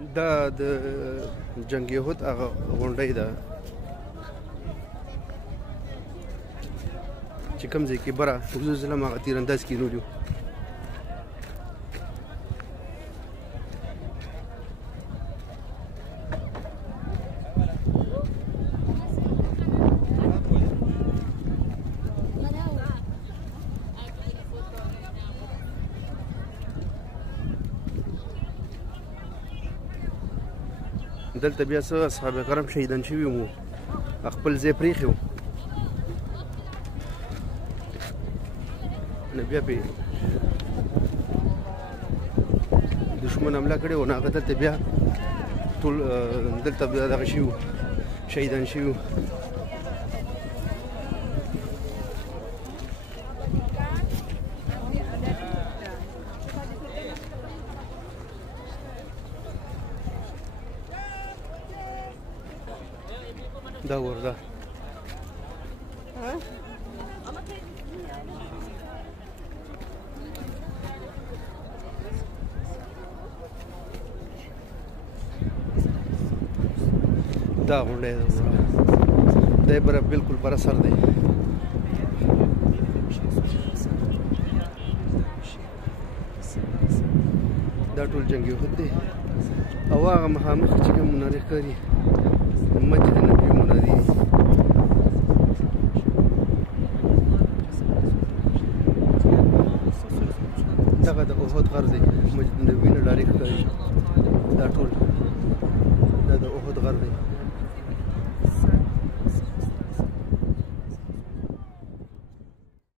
دا د جنگ یهود هغه غونډۍ ده چې کوم ځای کې بره حضور اسلام هغه تیرانداز کینولي وو. دلته بیا څه اصحاب کرام شهیدان شوي وو، خپل ځای پرېښی وو، نو بیا پرې دښمن حمله کړې وه، نو هغه دلته بیا ټول دلته بیا دغه شوي وو، شهیدان شوي وو. دا ورده دا غونډۍ ده، دی بره بلکل بره سر دی. دا ټول جنګ یهود دی او هغه مخامخ چې کوم مناره ښکاري مسجد نبوي منارې دغه د احد غر دی، مسجد نبوي نه ډایرکټ ښکاري. دا ټول دا د احد غر دی.